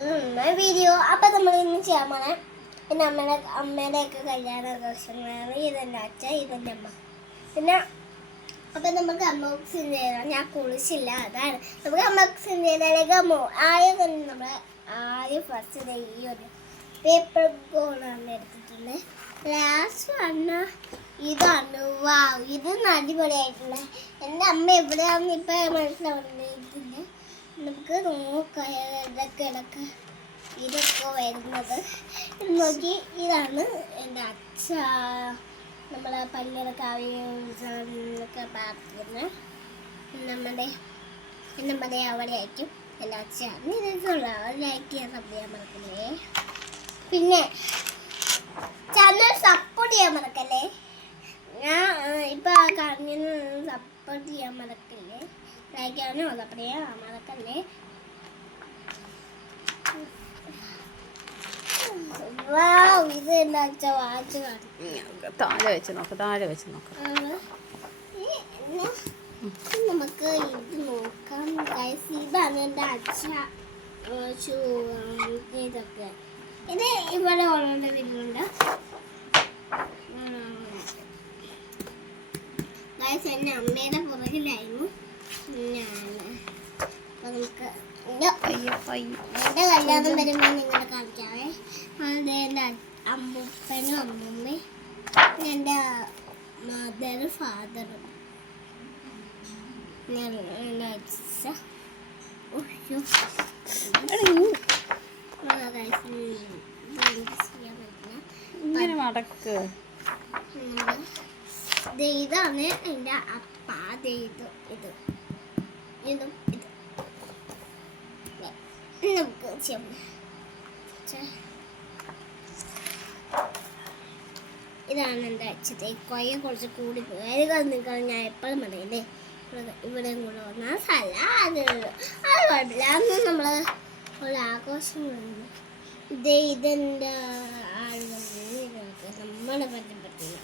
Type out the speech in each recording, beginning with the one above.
Video അപ്പം നമ്മൾ ഇന്ന് ചെയ്യാൻ പോണേ പിന്നെ അമ്മയുടെ ഒക്കെ കല്യാണ ദിവസങ്ങളാണ്. ഇതെൻ്റെ അച്ഛൻ, ഇതെൻ്റെ അമ്മ. പിന്നെ അപ്പം നമുക്ക് അൺബോക്സിങ് ചെയ്യണം. ഞാൻ കുളിച്ചില്ല, അതാണ് നമുക്ക് അൺബോക്സിങ് ചെയ്താലേക്ക് നമ്മൾ ആദ്യം ഫസ്റ്റ് ഈ ഒരു പേപ്പർ ഗോളാണ് എടുത്തിട്ടുണ്ട്. ലാസ്റ്റ് വന്ന ഇതാണ്. വാവ്, ഇത് അടിപൊളിയായിട്ടുള്ള. എൻ്റെ അമ്മ എവിടെയാണെന്ന് ഇപ്പം മനസ്സിലാവുന്നില്ല. നമുക്ക് നോക്കാം ഇതൊക്കെ വരുന്നത് നോക്കി. ഇതാണ് എൻ്റെ അച്ഛ, നമ്മളെ പള്ളിയിലൊക്കെ ആവശ്യമൊക്കെ പ്രാർത്ഥിക്കുന്നത്. നമ്മുടെ അവിടെ ആയിരിക്കും എൻ്റെ അച്ഛ. ഇതൊക്കെയുള്ള ലൈക്ക് ചെയ്യാൻ സപ്പോർട്ട് ചെയ്യാൻ മറക്കല്ലേ. പിന്നെ ചാനൽ സപ്പോർട്ട് ചെയ്യാൻ മറക്കല്ലേ. ഞാൻ ഇപ്പം കഴിഞ്ഞ സപ്പോർട്ട് ചെയ്യാൻ മറക്കല്ലേ. ലൈക്ക് ചെയ്യാനോ സപ്പോർട്ട് ചെയ്യാൻ മറക്കല്ലേ. ഇത് എന്താ വെച്ചാൽ വാച്ച് താഴെ വെച്ച് നോക്ക്. നമുക്ക് ഇത് നോക്കാം. ഇതാണ് എൻ്റെ അച്ഛ ഇതൊക്കെ. ഇത് ഇവിടെ ഓരോടെ വരുന്നുണ്ട്. എന്നെ അമ്മയുടെ പുറകിലായിരുന്നു ഞാൻ. അപ്പം നമുക്ക് എൻ്റെ കല്യാണം വരുമ്പോൾ നിങ്ങളെ കാണിക്കാവേ. അത് എൻ്റെ അമ്മൂപ്പനും അമ്മൂമ്മയും എൻ്റെ മദറും ഫാദറും എൻ്റെ അച്ഛ. ഇതാണ് എൻ്റെ അപ്പ. ഇതും നമുക്ക് ചെയ്യാം. ഇതാണ് എൻ്റെ അച്ഛത്തെ കൊയ്യ കുറച്ച് കൂടി പോയി. നിങ്ങൾ ഞാൻ എപ്പോഴും പറയില്ലേ, ഇവിടെ കൂടെ വന്നാൽ സലാഡ് അത് കുഴപ്പമില്ല. അന്ന് നമ്മൾ ഒരു ആഘോഷം വരുന്നു. ഇതെൻ്റെ ആളുകൾ നമ്മളെ പറ്റപ്പെടുന്ന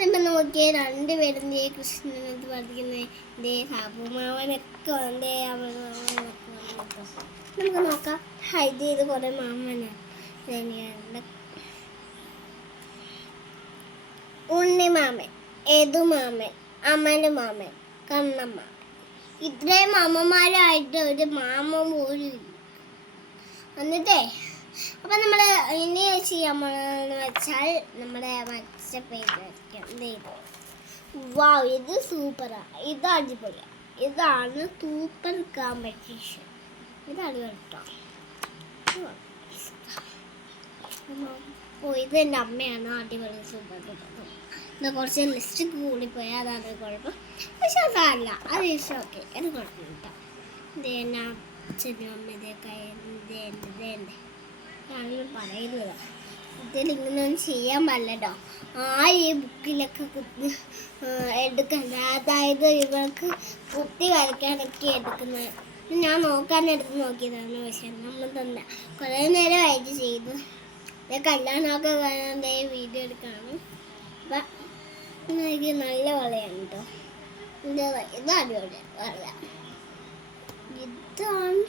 നമ്മൾ നോക്കിയ രണ്ടുപേരും കൃഷ്ണനത്ത് പഠിക്കുന്ന സാബുമാവനൊക്കെ വന്നേ. നമുക്ക് നോക്കാം. ഇത് ചെയ്ത് കുറേ മാമനാണ്. ഉണ്ണിമാമൻ, ഏതുമാമൻ, അമ്മൻ്റെ മാമൻ, കണ്ണമ്മ. ഇത്രയും അമ്മമാരായിട്ട് ഒരു മാമൻ പോലും ഇല്ല. എന്നിട്ടേ അപ്പം നമ്മൾ ഇനി ചെയ്യാൻ പോണെന്ന് വെച്ചാൽ നമ്മുടെ മറ്റ പേജ് വയ്ക്കാം. വാവ്, ഇത് സൂപ്പറാണ്. ഇത് അടിപൊളിയാണ്. ഇതാണ് സൂപ്പർ കോമ്പറ്റീഷൻ. ഇതാണ് കേട്ടോ. ഇത് എൻ്റെ അമ്മയാണ്. അടിപൊളി സൂപ്പർ കിട്ടുന്നത്. ഇത് കുറച്ച് ലിസ്റ്റ് കൂടിപ്പോയി, അതാണ് കുഴപ്പം. പക്ഷെ അതല്ല, അത് ഇഷ്ടമൊക്കെ, അത് കുഴപ്പമില്ല കേട്ടോ. ഇത് എൻ്റെ അച്ഛനും അമ്മയൊക്കെ എൻ്റെ ഞാനിങ്ങനെ പറയുന്നത്. ഇതിലിങ്ങനൊന്നും ചെയ്യാൻ പാടില്ലട്ടോ. ഈ ബുക്കിലൊക്കെ എടുക്കണ്ട. അതായത് ഇവർക്ക് കുത്തി വരയ്ക്കാനൊക്കെ എടുക്കുന്നത്. ഞാൻ നോക്കാനെടുത്ത് നോക്കിയതാണ്. പക്ഷെ നമ്മൾ തന്നെ കുറേ നേരമായിട്ട് ചെയ്തു. കല്യാണമൊക്കെ കാണാതെ വീഡിയോ എടുക്കാണ്. അപ്പം എനിക്ക് നല്ല വളയാണ് കേട്ടോ. ഇത് അടിപൊളി വള. ഇതാണ്